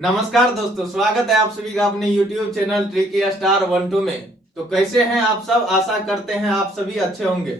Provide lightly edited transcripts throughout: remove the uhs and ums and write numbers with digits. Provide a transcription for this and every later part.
नमस्कार दोस्तों, स्वागत है आप सभी का अपने YouTube चैनल ट्रिकी स्टार 1 2 में। तो कैसे हैं आप सब? आशा करते हैं आप सभी अच्छे होंगे।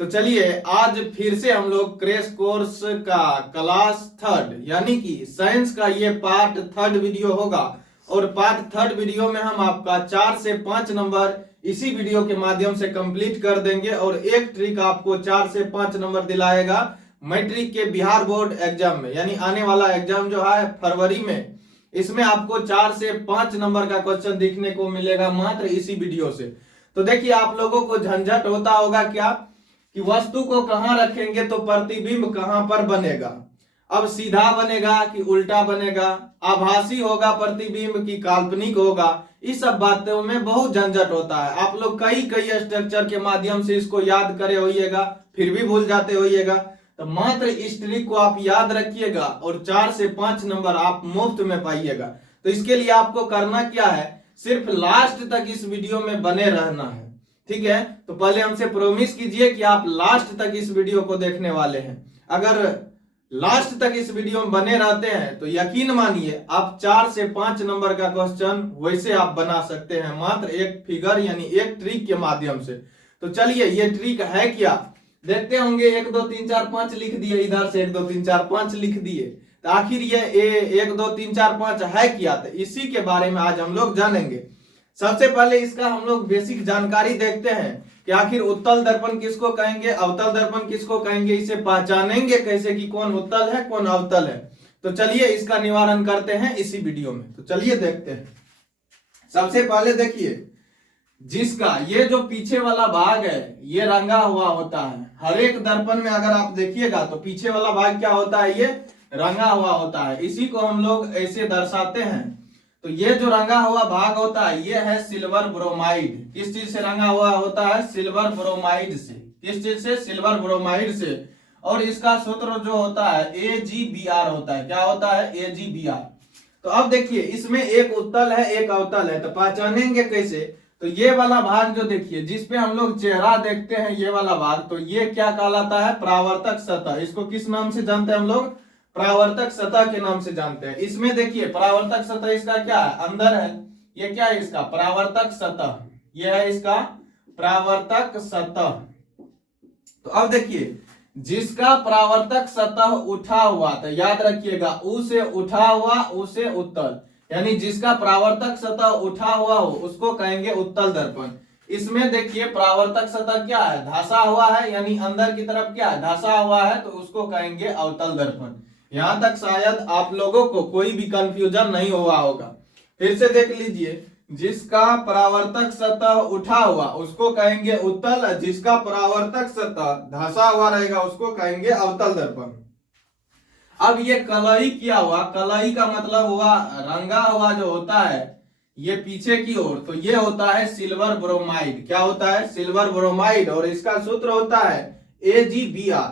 तो चलिए आज फिर से हम लोग क्रैश कोर्स का क्लास थर्ड यानी कि साइंस का ये पार्ट थर्ड वीडियो होगा। और पार्ट थर्ड वीडियो में हम आपका 4 से 5 नंबर इसी वीडियो के माध्यम से कंप्लीट कर देंगे और एक ट्रिक आपको 4 से 5 नंबर दिलाएगा मैट्रिक के बिहार बोर्ड एग्जाम में, यानी आने वाला एग्जाम जो है फरवरी में। इसमें आपको 4 से 5 नंबर का क्वेश्चन देखने को मिलेगा मात्र इसी वीडियो से। तो देखिए आप लोगों को झंझट होता होगा क्या कि वस्तु को कहां रखेंगे तो प्रतिबिंब कहां पर बनेगा। अब सीधा बनेगा कि उल्टा बनेगा, आभासी होगा प्रतिबिंब की काल्पनिक होगा, इस सब बातों में बहुत झंझट होता है। आप लोग कई कई स्ट्रक्चर के माध्यम से इसको याद करे होइएगा, फिर भी भूल जाते होइएगा। तो मात्र इस ट्रिक को आप याद रखिएगा और 4 से 5 नंबर आप मुफ्त में पाइएगा। तो इसके लिए आपको करना क्या है, सिर्फ लास्ट तक इस वीडियो में बने रहना है, ठीक है। तो पहले हमसे प्रॉमिस कीजिए कि आप लास्ट तक इस वीडियो को देखने वाले हैं। अगर लास्ट तक इस वीडियो में बने रहते हैं तो यकीन मानिए आप 4 से 5 नंबर का क्वेश्चन वैसे आप बना सकते हैं मात्र एक फिगर यानी एक ट्रिक के माध्यम से। तो चलिए ये ट्रिक है क्या देखते होंगे। 1 2 3 4 5 लिख दिए, इधर से 1 2 3 4 5 लिख दिए। तो आखिर ये 1 2 3 4 5 है क्या, तो इसी के बारे में आज हम लोग जानेंगे। सबसे पहले इसका हम लोग बेसिक जानकारी देखते हैं कि आखिर उत्तल दर्पण किसको कहेंगे, अवतल दर्पण किसको कहेंगे, इसे पहचानेंगे कैसे कि कौन उत्तल है कौन अवतल है। तो चलिए इसका निवारण करते हैं इसी वीडियो में। तो चलिए देखते हैं। सबसे पहले देखिए जिसका ये जो पीछे वाला भाग है ये रंगा हुआ होता है। हर एक दर्पण में अगर आप देखिएगा तो पीछे वाला भाग क्या होता है, ये रंगा हुआ होता है। इसी को हम लोग ऐसे दर्शाते हैं। तो ये जो रंगा हुआ भाग होता है ये है सिल्वर ब्रोमाइड। किस चीज से रंगा हुआ होता है? सिल्वर ब्रोमाइड से। किस चीज से? सिल्वर ब्रोमाइड से। और इसका सूत्र जो होता है AgBr होता है। क्या होता है? AgBr। तो अब देखिए इसमें एक उत्तल है एक अवतल है, तो पहचानेंगे कैसे? तो ये वाला भाग जो देखिए जिसपे हम लोग चेहरा देखते हैं ये वाला भाग, तो ये क्या कहलाता है? परावर्तक सतह। इसको किस नाम से जानते हैं हम लोग? परावर्तक सतह के नाम से जानते हैं। इसमें देखिए परावर्तक सतह इसका क्या है? अंदर है। ये क्या है? इसका परावर्तक सतह। ये है इसका परावर्तक सतह। तो अब देखिए जिसका परावर्तक सतह उठा हुआ, तो याद रखिएगा उ से उठा हुआ उ से उत्तल, यानी जिसका परावर्तक सतह उठा हुआ हो उसको कहेंगे उत्तल दर्पण। इसमें देखिए परावर्तक सतह क्या है? धंसा हुआ है, यानी अंदर की तरफ क्या है? धंसा हुआ है, तो उसको कहेंगे अवतल दर्पण। यहां तक शायद आप लोगों को कोई भी कंफ्यूजन नहीं हुआ होगा। फिर से देख लीजिए, जिसका परावर्तक सतह उठा हुआ उसको कहेंगे उत्तल, जिसका परावर्तक सतह धंसा हुआ रहेगा उसको कहेंगे अवतल दर्पण। अब ये कलई किया हुआ, कलई का मतलब हुआ रंगा हुआ जो होता है ये पीछे की ओर, तो ये होता है सिल्वर ब्रोमाइड। क्या होता है? Silver bromide. और इसका सूत्र होता है AgBr।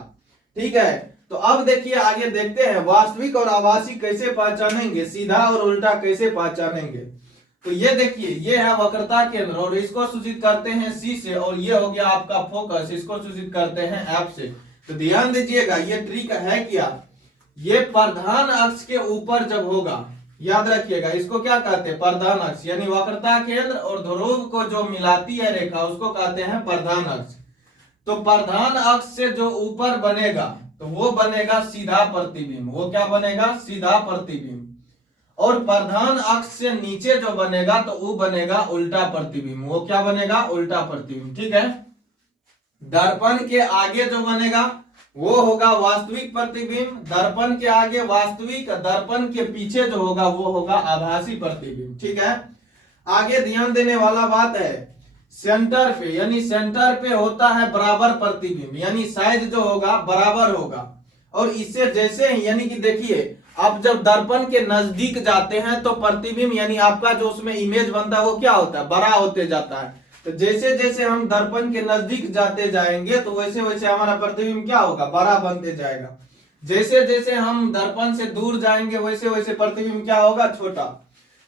ठीक है। तो अब देखिए आगे देखते हैं वास्तविक और आभासी कैसे पहचानेंगे, सीधा और उल्टा कैसे पहचानेंगे। तो ये देखिए ये है वक्रता केंद्र और इसको सूचित करते हैं C से, और ये हो गया आपका फोकस, इसको सूचित करते हैं F से। तो ध्यान दीजिएगा ये ट्रिक है क्या, ये प्रधान अक्ष के ऊपर जब होगा, याद रखिएगा इसको क्या कहते हैं? प्रधान अक्ष, यानी वक्रता केंद्र और ध्रुव को जो मिलाती है रेखा उसको कहते हैं प्रधान अक्ष। तो प्रधान अक्ष से जो ऊपर बनेगा तो वो बनेगा सीधा प्रतिबिंब। वो क्या बनेगा? सीधा प्रतिबिंब। और प्रधान अक्ष से नीचे जो बनेगा तो वो बनेगा उल्टा प्रतिबिंब। वो क्या बनेगा? उल्टा प्रतिबिंब। ठीक है। दर्पण के आगे जो बनेगा वो होगा वास्तविक प्रतिबिंब, दर्पण के आगे वास्तविक, दर्पण के पीछे जो होगा वो होगा आभासी प्रतिबिंब। ठीक है। आगे ध्यान देने वाला बात है सेंटर पे, यानी सेंटर पे होता है बराबर प्रतिबिंब, यानी साइज जो होगा बराबर होगा। और इससे जैसे यानी कि देखिए आप जब दर्पण के नजदीक जाते हैं तो प्रतिबिंब यानी आपका जो उसमें इमेज बनता है वो क्या होता है? बड़ा होते जाता है। तो जैसे जैसे हम दर्पण के नजदीक जाते जाएंगे तो वैसे वैसे हमारा प्रतिबिंब क्या होगा? बड़ा बनते जाएगा। जैसे जैसे हम दर्पण से दूर जाएंगे वैसे वैसे प्रतिबिंब क्या होगा? छोटा।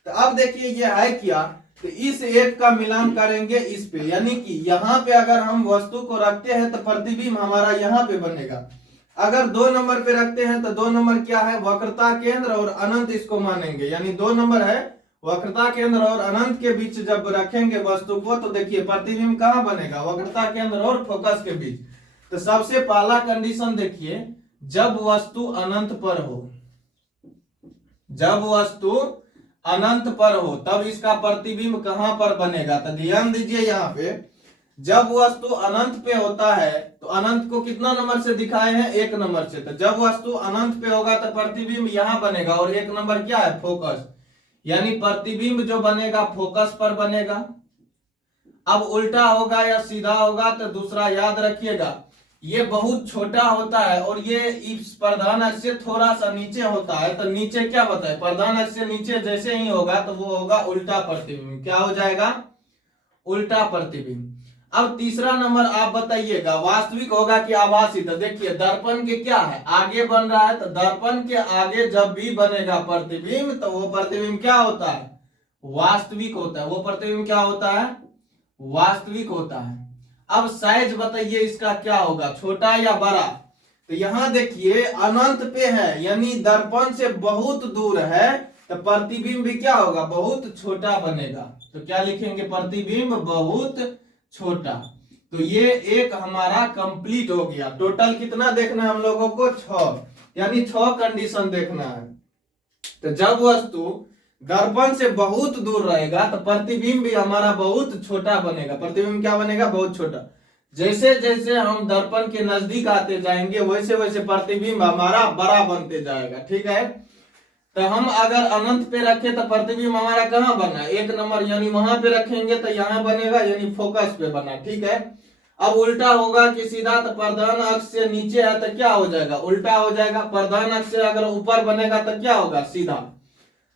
तो अब देखिए ये है क्या, तो इस एक का मिलान करेंगे इस पे, यानी कि यहाँ पे अगर हम वस्तु को रखते हैं तो प्रतिबिंब हमारा यहाँ पे बनेगा। अगर 2 नंबर पे रखते हैं तो 2 नंबर क्या है, वक्रता केंद्र और अनंत इसको मानेंगे, यानी 2 नंबर है वक्रता केंद्र और अनंत के बीच जब रखेंगे वस्तु को, तो देखिए प्रतिबिंब कहाँ बनेगा, वक्रता केंद्र और फोकस के बीच। तो सबसे पहला कंडीशन देखिए, जब वस्तु अनंत पर हो, जब वस्तु अनंत पर हो तब इसका प्रतिबिंब कहां पर बनेगा। तो ध्यान दीजिए यहाँ पे, जब वस्तु अनंत पे होता है तो अनंत को कितना नंबर से दिखाए हैं, 1 नंबर से। तो जब वस्तु अनंत पे होगा तो प्रतिबिंब यहां बनेगा, और 1 नंबर क्या है, फोकस, यानी प्रतिबिंब जो बनेगा फोकस पर बनेगा। अब उल्टा होगा या सीधा होगा तो दूसरा याद रखिएगा, ये बहुत छोटा होता है और ये इस प्रधान अक्ष से थोड़ा सा नीचे होता है, तो नीचे क्या बताए, प्रधान अक्ष से नीचे जैसे ही होगा तो वो होगा उल्टा प्रतिबिंब। क्या हो जाएगा, उल्टा प्रतिबिंब। अब तीसरा नंबर आप बताइएगा, वास्तविक होगा कि आभासी। तो देखिए दर्पण के क्या है, आगे बन रहा है, तो दर्पण के आगे जब भी बनेगा प्रतिबिंब तो वो प्रतिबिंब क्या होता है, वास्तविक होता है। वो प्रतिबिंब क्या होता है, वास्तविक होता है। अब साइज बताइए इसका क्या होगा, छोटा या बड़ा। तो यहां देखिए अनंत पे है, यानी दर्पण से बहुत दूर है, तो प्रतिबिंब भी क्या होगा, बहुत छोटा बनेगा। तो क्या लिखेंगे, प्रतिबिंब बहुत छोटा। तो ये एक हमारा कंप्लीट हो गया। टोटल कितना देखना है हम लोगों को, 6, यानी 6 कंडीशन देखना है। तो जब वस्तु दर्पण से बहुत दूर रहेगा तो प्रतिबिंब भी हमारा बहुत छोटा बनेगा। प्रतिबिंब क्या बनेगा, बहुत छोटा। जैसे जैसे हम दर्पण के नजदीक आते जाएंगे वैसे वैसे प्रतिबिंब हमारा बड़ा बनते जाएगा। ठीक है, तो हम अगर अनंत पे रखे तो प्रतिबिंब हमारा कहाँ बना, 1 नंबर, यानी वहां पे रखेंगे तो यहाँ बनेगा, यानी फोकस पे बना। ठीक है, अब उल्टा होगा कि सीधा, तो प्रधान अक्ष से नीचे है तो क्या हो जाएगा, उल्टा हो जाएगा। प्रधान अक्ष से अगर ऊपर बनेगा तो क्या होगा, सीधा।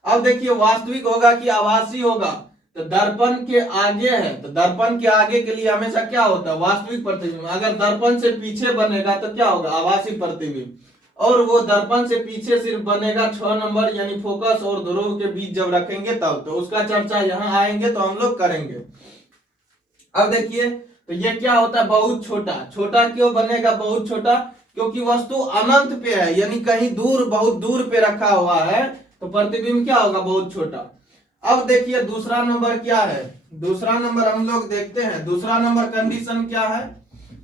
अब देखिए वास्तविक होगा कि आभासी होगा। तो दर्पण के आगे है, तो दर्पण के आगे के लिए हमेशा क्या होता है, वास्तविक प्रतिबिंब। अगर दर्पण से पीछे बनेगा तो क्या होगा, आभासी प्रतिबिंब। और वो दर्पण से पीछे सिर्फ बनेगा 6 नंबर, यानी फोकस और ध्रुव के बीच जब रखेंगे तब। तो उसका चर्चा यहाँ आएंगे तो हम लोग करेंगे। अब देखिए, तो ये क्या होता है, बहुत छोटा। छोटा क्यों बनेगा बहुत छोटा, क्योंकि वस्तु अनंत पे है, यानी कहीं दूर, बहुत दूर पे रखा हुआ है, तो प्रतिबिंब क्या होगा, बहुत छोटा। अब देखिए दूसरा नंबर क्या है, दूसरा नंबर हम लोग देखते हैं। दूसरा नंबर कंडीशन क्या है,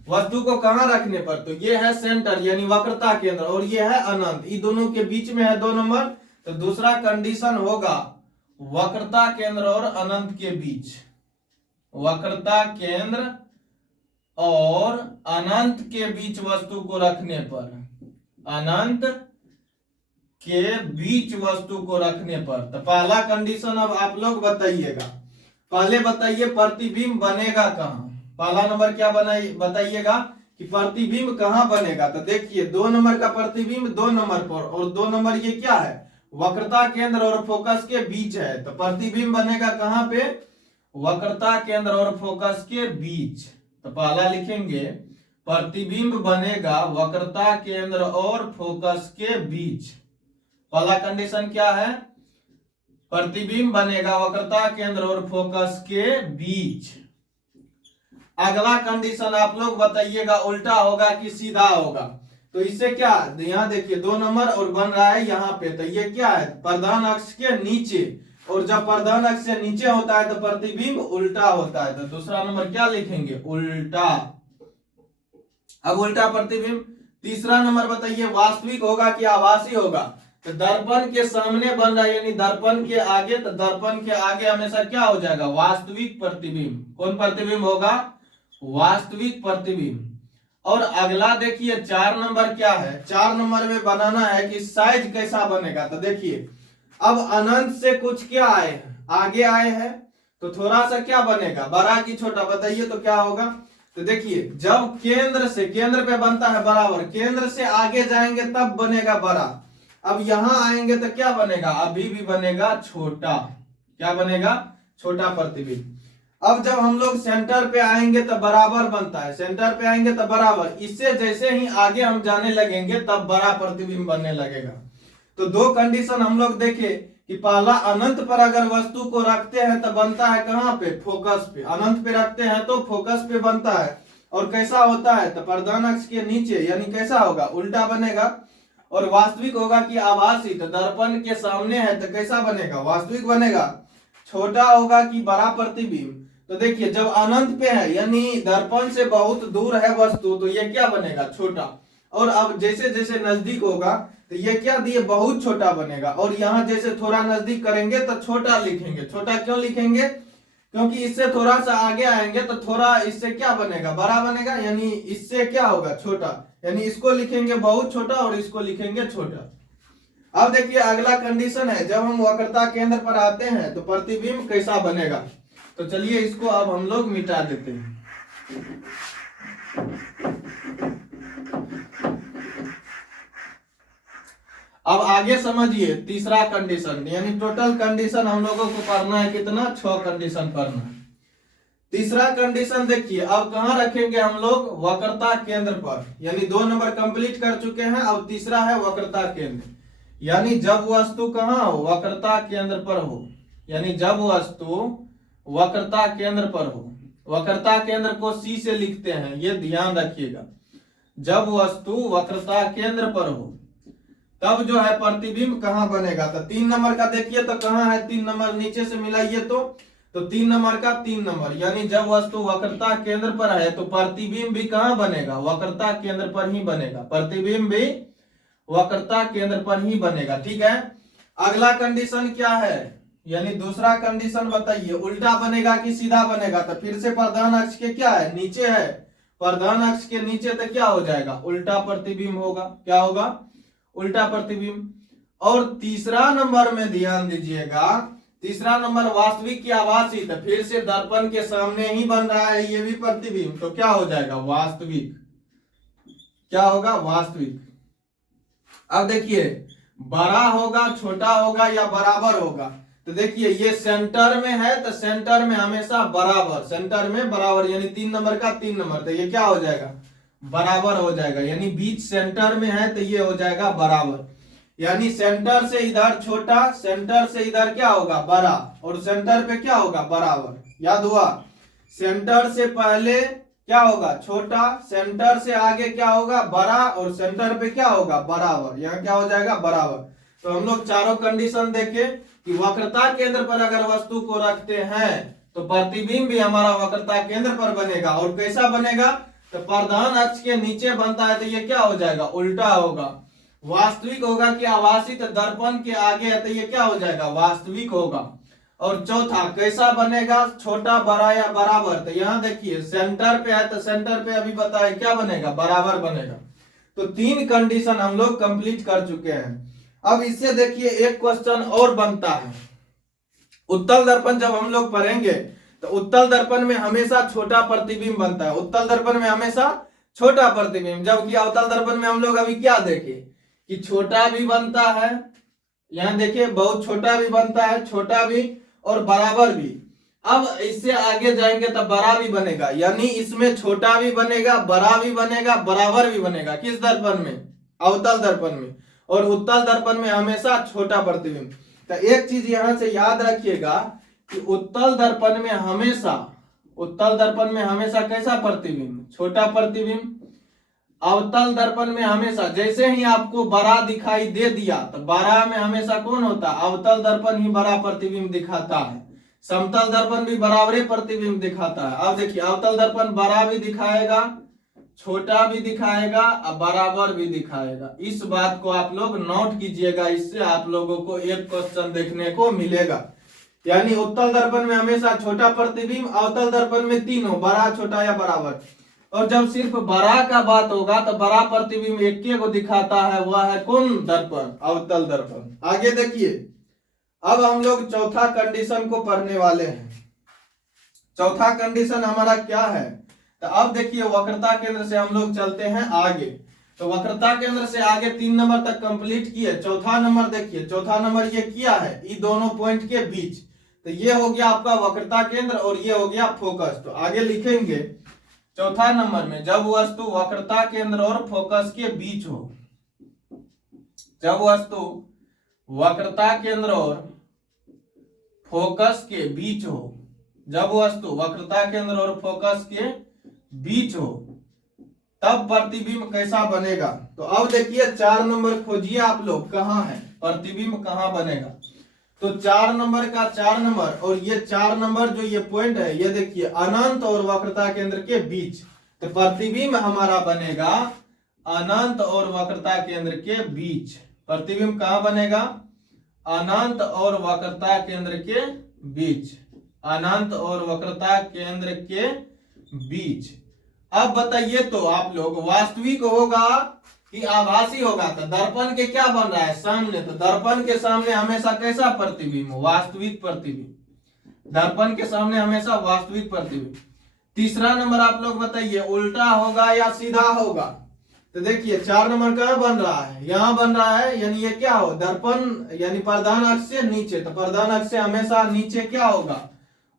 वस्तु को कहां रखने पर। तो ये है सेंटर, यानी वक्रता केंद्र, और ये है अनंत, इन दोनों के बीच में है 2 नंबर। तो दूसरा कंडीशन होगा वक्रता केंद्र और अनंत के बीच, वक्रता केंद्र और अनंत के बीच वस्तु को रखने पर, अनंत के बीच वस्तु को रखने पर। तो पहला कंडीशन अब आप लोग बताइएगा, पहले बताइए प्रतिबिंब बनेगा कहां। पहला नंबर क्या बताइएगा कि प्रतिबिंब कहां बनेगा। तो देखिए 2 नंबर का प्रतिबिंब 2 नंबर पर, और 2 नंबर ये क्या है, वक्रता केंद्र और फोकस के बीच है। तो प्रतिबिंब बनेगा कहां पे, वक्रता केंद्र और फोकस के बीच। तो पहला लिखेंगे प्रतिबिंब बनेगा वक्रता केंद्र और फोकस के बीच। पहला कंडीशन क्या है, प्रतिबिंब बनेगा वक्रता केंद्र और फोकस के बीच। अगला कंडीशन आप लोग बताइएगा, उल्टा होगा कि सीधा होगा। तो इससे क्या, यहाँ देखिए 2 नंबर और बन रहा है यहाँ पे, तो ये क्या है, प्रधान अक्ष के नीचे, और जब प्रधान अक्ष से नीचे होता है तो प्रतिबिंब उल्टा होता है। तो दूसरा नंबर क्या लिखेंगे, उल्टा। अब उल्टा प्रतिबिंब। तीसरा नंबर बताइए, वास्तविक होगा कि आभासी होगा। तो दर्पण के सामने बन रहा है, यानी दर्पण के आगे, तो दर्पण के आगे हमेशा क्या हो जाएगा, वास्तविक प्रतिबिंब। कौन प्रतिबिंब होगा, वास्तविक प्रतिबिंब। और अगला देखिए 4 नंबर क्या है, 4 नंबर में बनाना है कि साइज कैसा बनेगा। तो देखिए अब अनंत से कुछ क्या आए, आगे आए हैं, तो थोड़ा सा क्या बनेगा, बड़ा कि छोटा, बताइए तो क्या होगा। तो देखिए जब केंद्र से, केंद्र पे बनता है बराबर, केंद्र से आगे जाएंगे तब बनेगा बड़ा। अब यहां आएंगे तो क्या बनेगा, अभी भी बनेगा छोटा। क्या बनेगा, छोटा प्रतिबिंब। अब जब हम लोग सेंटर पे आएंगे तो बराबर बनता है, सेंटर पे आएंगे तो बराबर, इससे जैसे ही आगे हम जाने लगेंगे तब बड़ा प्रतिबिंब बनने लगेगा। तो 2 कंडीशन हम लोग देखे कि पहला अनंत पर अगर वस्तु को रखते हैं तो बनता है कहां पे, फोकस पे। अनंत पे रखते हैं तो फोकस पे बनता है, और कैसा होता है तो प्रधान अक्ष के नीचे यानी कैसा होगा, उल्टा बनेगा। और वास्तविक होगा कि आभासी, तो दर्पण के सामने है तो कैसा बनेगा, वास्तविक बनेगा। छोटा होगा कि बड़ा प्रतिबिंब, तो देखिए जब अनंत पे है यानी दर्पण से बहुत दूर है वस्तु तो ये क्या बनेगा, छोटा। और अब जैसे जैसे नजदीक होगा तो ये क्या दिए, बहुत छोटा बनेगा। और यहाँ जैसे थोड़ा नजदीक करेंगे तो छोटा लिखेंगे। छोटा क्यों लिखेंगे, क्योंकि इससे थोड़ा सा आगे आएंगे तो थोड़ा इससे क्या बनेगा, बड़ा बनेगा, यानी इससे क्या होगा, छोटा। यानी इसको लिखेंगे बहुत छोटा और इसको लिखेंगे छोटा। अब देखिए अगला कंडीशन है, जब हम वक्रता केंद्र पर आते हैं तो प्रतिबिंब कैसा बनेगा। तो चलिए इसको अब हम लोग मिटा देते हैं। अब आगे समझिए तीसरा कंडीशन, यानी टोटल कंडीशन हम लोगों को करना है कितना, 6 कंडीशन करना है। तीसरा कंडीशन देखिए, अब कहां रखेंगे हम लोग, वक्रता केंद्र पर। यानी 2 नंबर कंप्लीट कर चुके हैं। अब तीसरा है वक्रता केंद्र, यानी जब वस्तु कहां हो, वक्रता केंद्र पर हो। यानी जब वस्तु वक्रता केंद्र पर हो। वक्रता केंद्र को C से लिखते हैं, ये ध्यान रखिएगा। जब वस्तु वक्रता केंद्र पर हो तब जो है प्रतिबिंब कहां बनेगा, तो 3 नंबर का देखिए तो कहां है, 3 नंबर नीचे से मिलाइए तो 3 नंबर का 3 नंबर, यानी जब वस्तु वक्रता केंद्र पर है तो प्रतिबिंब भी कहां बनेगा, वक्रता केंद्र पर ही बनेगा। प्रतिबिंब भी वक्रता केंद्र पर ही बनेगा। ठीक है, अगला कंडीशन क्या है, यानी दूसरा कंडीशन बताइए, उल्टा बनेगा कि सीधा बनेगा। तो फिर से प्रधान अक्ष के क्या है, नीचे है। प्रधान अक्ष के नीचे तो क्या हो जाएगा, उल्टा प्रतिबिंब होगा। क्या होगा, उल्टा प्रतिबिंब। और तीसरा नंबर में ध्यान दीजिएगा, तीसरा नंबर वास्तविक की आभासी, तो फिर से दर्पण के सामने ही बन रहा है ये भी प्रतिबिंब, तो क्या हो जाएगा, वास्तविक। क्या होगा, वास्तविक। अब देखिए बड़ा होगा, छोटा होगा या बराबर होगा। तो देखिए ये सेंटर में है तो सेंटर में हमेशा बराबर, सेंटर में बराबर, यानी 3 नंबर का 3 नंबर, तो ये क्या हो जाएगा, बराबर हो जाएगा। यानी बीच सेंटर में है तो ये हो जाएगा बराबर। यानी सेंटर से इधर छोटा, सेंटर से इधर क्या होगा, बड़ा, और सेंटर पे क्या होगा, बराबर। याद हुआ, सेंटर से पहले क्या होगा, छोटा, सेंटर से आगे क्या होगा, बड़ा, और सेंटर पे क्या होगा, बराबर। यहाँ क्या हो जाएगा, बराबर। तो हम लोग चारों कंडीशन देखे कि वक्रता केंद्र पर अगर वस्तु को रखते हैं तो प्रतिबिंब भी हमारा वक्रता केंद्र पर बनेगा। और कैसा बनेगा, तो प्रधान अक्ष के नीचे बनता है तो ये क्या हो जाएगा, उल्टा होगा। वास्तविक होगा कि आभासी, तो दर्पण के आगे है तो ये क्या हो जाएगा, वास्तविक होगा। और चौथा कैसा बनेगा, छोटा, बड़ा या बराबर। तो यहाँ देखिए सेंटर पे है तो सेंटर पे अभी बताए क्या बनेगा, बराबर बनेगा। तो 3 कंडीशन हम लोग कंप्लीट कर चुके हैं। अब इससे देखिए एक क्वेश्चन और बनता है। उत्तल दर्पण जब हम लोग पढ़ेंगे तो उत्तल दर्पण में हमेशा छोटा प्रतिबिंब बनता है। उत्तल दर्पण में हमेशा छोटा प्रतिबिंब, जबकि अवतल दर्पण में हम लोग अभी क्या देखे कि छोटा भी बनता है। यहाँ देखिए बहुत छोटा भी बनता है, छोटा भी और बराबर भी। अब इससे आगे जाएंगे तो बड़ा भी बनेगा, यानी इसमें छोटा भी बनेगा, बड़ा भी बनेगा, बराबर भी बनेगा। किस दर्पण में, अवतल दर्पण में। और उत्तल दर्पण में हमेशा छोटा प्रतिबिंब। तो एक चीज यहां से याद रखिएगा कि उत्तल दर्पण में हमेशा कैसा प्रतिबिंब, छोटा प्रतिबिंब। अवतल दर्पण में हमेशा जैसे ही आपको बड़ा दिखाई दे दिया तो बड़ा में हमेशा कौन होता है, अवतल दर्पण ही बड़ा प्रतिबिंब दिखाता है। समतल दर्पण भी बराबरी प्रतिबिंब दिखाता है। अब देखिए अवतल दर्पण बड़ा भी दिखाएगा, छोटा भी दिखाएगा और बराबर भी दिखाएगा। इस बात को आप लोग नोट कीजिएगा, इससे आप लोगों को एक क्वेश्चन देखने को मिलेगा। यानी उत्तल दर्पण में हमेशा छोटा प्रतिबिंब, अवतल दर्पण में तीनों, बड़ा, छोटा या बराबर। और जब सिर्फ बड़ा का बात होगा तो बड़ा प्रतिबिंब एक को दिखाता है, वह है कौन दर्पण, अवतल दर्पण। आगे देखिए अब हम लोग चौथा कंडीशन को पढ़ने वाले हैं। चौथा कंडीशन हमारा क्या है, तो अब देखिए वक्रता केंद्र से हम लोग चलते हैं आगे। तो वक्रता केंद्र से आगे 3 नंबर तक कंप्लीट किए। चौथा नंबर देखिए, चौथा नंबर ये किया है इन दोनों पॉइंट के बीच। तो ये हो गया आपका वक्रता केंद्र और ये हो गया फोकस। तो आगे लिखेंगे चौथा नंबर में, जब वस्तु वक्रता केंद्र और फोकस के बीच हो, जब वस्तु वक्रता केंद्र और फोकस के बीच हो, जब वस्तु वक्रता केंद्र और फोकस के बीच हो, तब प्रतिबिंब कैसा बनेगा। तो अब देखिए 4 नंबर खोजिए आप लोग, कहाँ है प्रतिबिंब, कहाँ बनेगा। तो 4 नंबर का 4 नंबर और ये 4 नंबर जो ये पॉइंट है, ये देखिए अनंत और वक्रता केंद्र के बीच। तो प्रतिबिंब हमारा बनेगा अनंत और वक्रता केंद्र के बीच। प्रतिबिंब कहाँ बनेगा, अनंत और वक्रता केंद्र के बीच, अनंत और वक्रता केंद्र के बीच। अब बताइए तो आप लोग, वास्तविक होगा कि आभासी होगा। तो दर्पण के क्या बन रहा है, सामने, तो दर्पण के सामने हमेशा कैसा प्रतिबिंब, वास्तविक प्रतिबिंब। दर्पण के सामने हमेशा वास्तविक प्रतिबिंब। तीसरा नंबर आप लोग बताइए, उल्टा होगा या सीधा होगा। तो देखिए 4 नंबर का बन रहा है, यहां बन रहा है, यानी ये क्या हो, दर्पण यानी प्रधान अक्ष से नीचे। तो प्रधान अक्ष से हमेशा नीचे क्या होगा,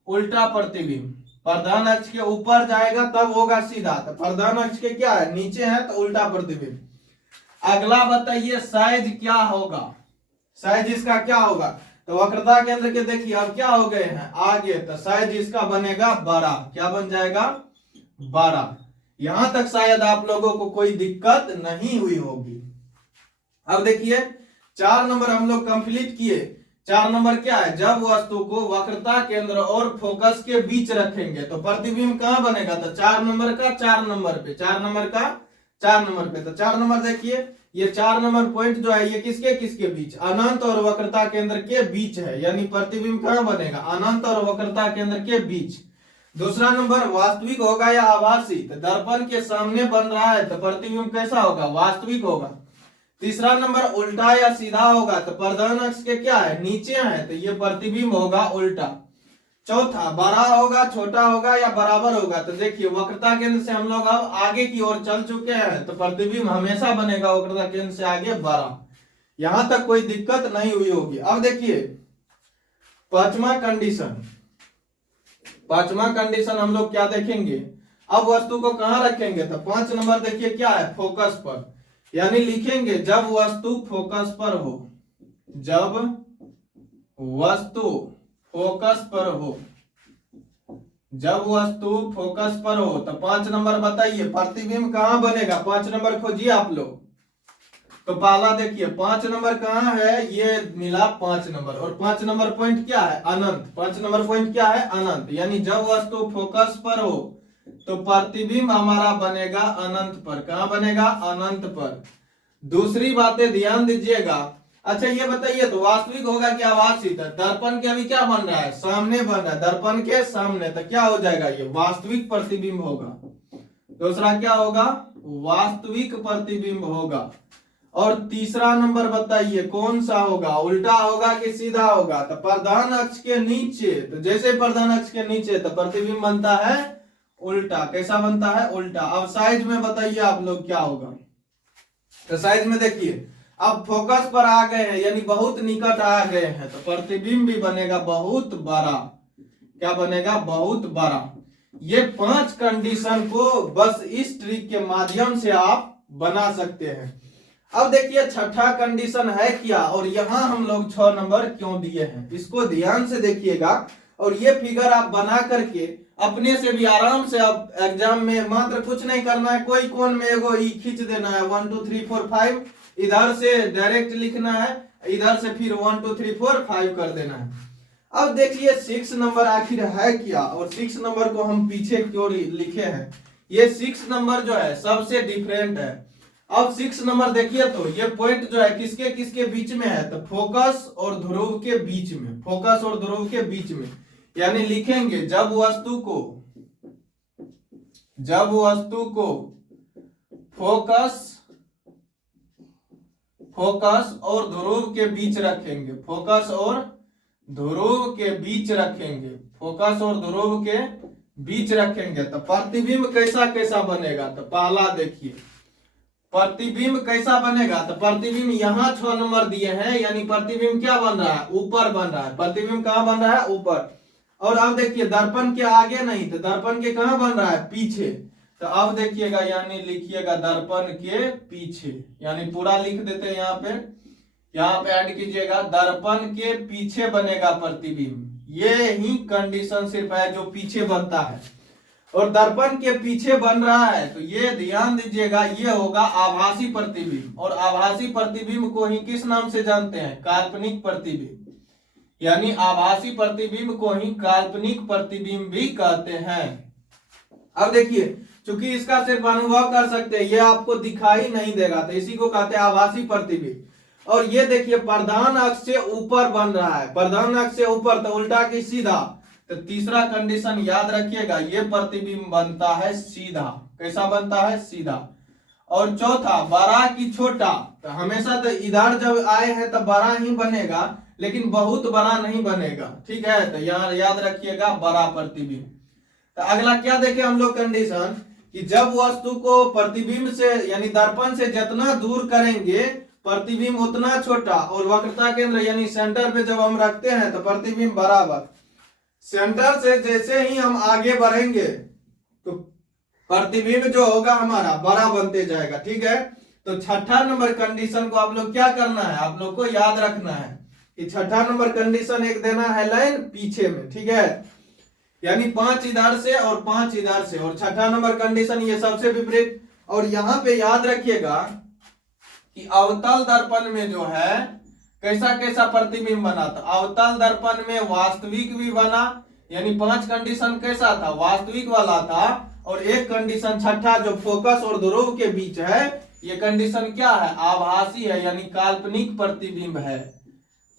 उल्टा प्रतिबिंब। प्रधान अक्ष के ऊपर जाएगा तब होगा सीधा। तो प्रधान अक्ष के क्या है, नीचे है, तो उल्टा प्रतिबिंब। अगला बताइए साइज क्या होगा, साइज इसका क्या होगा। तो वक्रता केंद्र के देखिए अब क्या हो गए हैं आगे, तो साइज इसका बनेगा बड़ा। क्या बन जाएगा, बड़ा। यहां तक शायद आप लोगों को कोई दिक्कत नहीं हुई होगी। अब देखिए 4 नंबर हम लोग कंप्लीट किए। 4 नंबर क्या है, जब वस्तु को वक्रता केंद्र और फोकस के बीच रखेंगे तो प्रतिबिंब कहां बनेगा। तो 4 नंबर का 4 नंबर पे, 4 नंबर का 4 नंबर पे। तो 4 नंबर देखिए, ये 4 नंबर पॉइंट जो है ये किसके किसके बीच, अनंत और वक्रता केंद्र के बीच है, यानी प्रतिबिंब कहां बनेगा, अनंत और वक्रता केंद्र के बीच। दूसरा नंबर वास्तविक होगा या आभासी। तो दर्पण के सामने बन रहा है तो प्रतिबिंब कैसा होगा, वास्तविक होगा। तीसरा नंबर उल्टा या सीधा होगा। तो प्रधान अक्ष के क्या है, नीचे है, तो ये प्रतिबिंब होगा उल्टा। चौथा बड़ा होगा, छोटा होगा या बराबर होगा। तो देखिए वक्रता केंद्र से हम लोग अब आगे की ओर चल चुके हैं, तो प्रतिबिंब हमेशा बनेगा वक्रता केंद्र से आगे बड़ा। यहां तक कोई दिक्कत नहीं हुई होगी। अब देखिए पांचवा कंडीशन, पांचवा कंडीशन हम लोग क्या देखेंगे, अब वस्तु को कहां रखेंगे। तो 5 नंबर देखिए क्या है, फोकस पर, यानी लिखेंगे जब वस्तु फोकस पर हो, जब वस्तु फोकस पर हो, जब वस्तु फोकस पर हो। तो 5 नंबर बताइए प्रतिबिंब कहां बनेगा, 5 नंबर खोजिए आप लोग। तो पहला देखिए 5 नंबर कहां है, ये मिला 5 नंबर, और 5 नंबर पॉइंट क्या है, अनंत। 5 नंबर पॉइंट क्या है, अनंत, यानी जब वस्तु फोकस पर हो तो प्रतिबिंब हमारा बनेगा अनंत पर। कहां बनेगा, अनंत पर। दूसरी बातें ध्यान दीजिएगा। अच्छा ये बताइए तो वास्तविक होगा कि आभासी। दर्पण के अभी क्या बन रहा है, सामने बन रहा है, दर्पण के सामने, तो क्या हो जाएगा, ये वास्तविक प्रतिबिंब होगा। दूसरा क्या होगा, वास्तविक प्रतिबिंब होगा। और तीसरा नंबर बताइए कौन सा होगा, उल्टा होगा कि सीधा होगा। तो प्रधान अक्ष के नीचे, तो जैसे प्रधान अक्ष के नीचे तो प्रतिबिंब बनता है उल्टा। कैसा बनता है, उल्टा। अब साइज में बताइए आप लोग क्या होगा। तो साइज में देखिए अब फोकस पर आ गए हैं, यानी बहुत निकट आ गए हैं, तो प्रतिबिंब भी बनेगा बहुत बड़ा। क्या बनेगा, बहुत बड़ा। ये 5 कंडीशन को बस इस ट्रिक के माध्यम से आप बना सकते हैं। अब देखिए छठा कंडीशन है क्या, और यहां हम लोग 6 नंबर क्यों दिए हैं, इसको ध्यान से देखिएगा। और ये फिगर आप बना करके अपने से भी आराम से अब एग्जाम में मात्र कुछ नहीं करना है, कोई कोण में एगो ई खींच देना है 1 2 3 4 5, इधर से डायरेक्ट लिखना है, इधर से फिर 1 2 3 4 5 कर देना है। अब देखिए 6 नंबर आखिर है क्या, और 6 नंबर को हम पीछे क्यों लिखे हैं। ये 6 नंबर जो है सबसे डिफरेंट है। अब 6 नंबर देखिए तो ये पॉइंट जो है किसके किसके बीच में है, तो फोकस और ध्रुव के बीच में, फोकस और ध्रुव के बीच में। यानी लिखेंगे जब वस्तु को फोकस और ध्रुव के बीच रखेंगे, फोकस और ध्रुव के बीच रखेंगे, फोकस और ध्रुव के बीच रखेंगे, तो प्रतिबिंब कैसा कैसा बनेगा। तो पहला देखिए प्रतिबिंब कैसा बनेगा। तो प्रतिबिंब यहाँ 6 नंबर दिए हैं, यानी प्रतिबिंब क्या बन रहा है, ऊपर बन रहा है। प्रतिबिंब कहां बन रहा है, ऊपर। और अब देखिए दर्पण के आगे नहीं, तो दर्पण के कहां बन रहा है, पीछे। तो अब देखिएगा, यानी लिखिएगा दर्पण के पीछे, यानी पूरा लिख देते हैं यहाँ पे ऐड कीजिएगा, दर्पण के पीछे बनेगा प्रतिबिंब। ये ही कंडीशन सिर्फ है जो पीछे बनता है। और दर्पण के पीछे बन रहा है, तो ये ध्यान दीजिएगा, ये होगा आभासी प्रतिबिंब। और आभासी प्रतिबिंब को ही किस नाम से जानते हैं? काल्पनिक प्रतिबिंब। यानी आभासी प्रतिबिंब को ही काल्पनिक प्रतिबिंब भी कहते हैं। अब देखिए, चूंकि इसका सिर्फ अनुभव कर सकते हैं, ये आपको दिखाई नहीं देगा, तो इसी को कहते हैं आभासी प्रतिबिंब। और ये देखिए प्रधान अक्ष से ऊपर बन रहा है, प्रधान अक्ष से ऊपर, तो उल्टा की सीधा। तो तीसरा कंडीशन याद रखिएगा, ये प्रतिबिंब बनता है सीधा। कैसा बनता है? सीधा। और चौथा, बड़ा की छोटा, तो हमेशा तो इधर जब आए हैं तो बड़ा ही बनेगा, लेकिन बहुत बड़ा नहीं बनेगा। ठीक है, तो यहाँ याद रखिएगा बड़ा प्रतिबिंब। तो अगला क्या देखे हम लोग कंडीशन, कि जब वस्तु को प्रतिबिंब से यानी दर्पण से जितना दूर करेंगे प्रतिबिंब उतना छोटा, और वक्रता केंद्र यानी सेंटर पे जब हम रखते हैं तो प्रतिबिंब बराबर। सेंटर से जैसे ही हम आगे बढ़ेंगे तो प्रतिबिंब जो होगा हमारा बड़ा बनते जाएगा। ठीक है, तो छठा नंबर कंडीशन को आप लोग क्या करना है, आप लोग को याद रखना है कि छठा नंबर कंडीशन एक देना है लाइन पीछे में। ठीक है, यानी 5 इधर से और 5 इधर से, और छठा नंबर कंडीशन ये सबसे विपरीत। और यहाँ पे याद रखिएगा कि अवतल दर्पण में जो है कैसा कैसा प्रतिबिंब बना था। अवतल दर्पण में वास्तविक भी बना, यानी 5 कंडीशन कैसा था? वास्तविक वाला था। और एक कंडीशन छठा जो फोकस और ध्रुव के बीच है, ये कंडीशन क्या है? आभासी है, यानी काल्पनिक प्रतिबिंब है।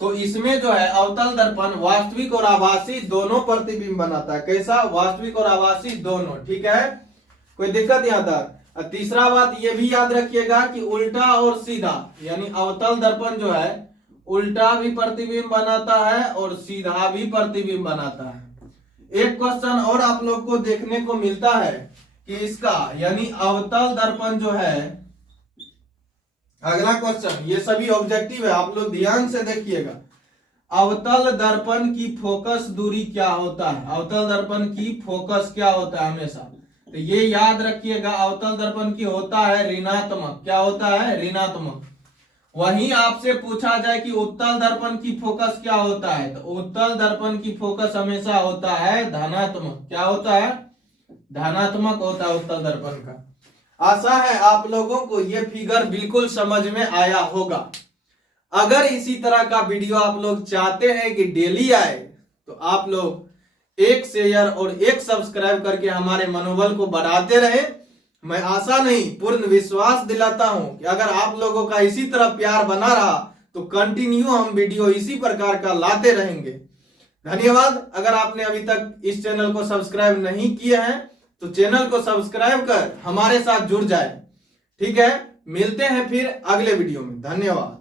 तो इसमें जो है अवतल दर्पण वास्तविक और आभासी दोनों प्रतिबिंब बनाता है। कैसा? वास्तविक और आभासी दोनों। ठीक है, कोई दिक्कत यहाँ तक? तीसरा बात ये भी याद रखिएगा कि उल्टा और सीधा, यानी अवतल दर्पण जो है उल्टा भी प्रतिबिंब बनाता है और सीधा भी प्रतिबिंब बनाता है। एक क्वेश्चन और आप लोग को देखने को मिलता है कि इसका यानी अवतल दर्पण जो है, अगला क्वेश्चन, ये सभी ऑब्जेक्टिव है, आप लोग ध्यान से देखिएगा। अवतल दर्पण की फोकस दूरी क्या होता है? अवतल दर्पण की फोकस क्या होता है हमेशा? तो ये याद रखिएगा, अवतल दर्पण की होता है ऋणात्मक। क्या होता है? ऋणात्मक। वहीं आपसे पूछा जाए कि उत्तल दर्पण की फोकस क्या होता है, तो उत्तल दर्पण की फोकस हमेशा होता है धनात्मक। क्या होता है? धनात्मक होता है उत्तल दर्पण का। आशा है आप लोगों को ये फिगर बिल्कुल समझ में आया होगा। अगर इसी तरह का वीडियो आप लोग चाहते हैं कि डेली आए, तो आप लोग एक शेयर और एक सब्सक्राइब करके हमारे मनोबल को बढ़ाते रहे। मैं आशा नहीं पूर्ण विश्वास दिलाता हूं कि अगर आप लोगों का इसी तरह प्यार बना रहा तो कंटिन्यू हम वीडियो इसी प्रकार का लाते रहेंगे। धन्यवाद। अगर आपने अभी तक इस चैनल को सब्सक्राइब नहीं किया है तो चैनल को सब्सक्राइब कर हमारे साथ जुड़ जाए। ठीक है, मिलते हैं फिर अगले वीडियो में। धन्यवाद।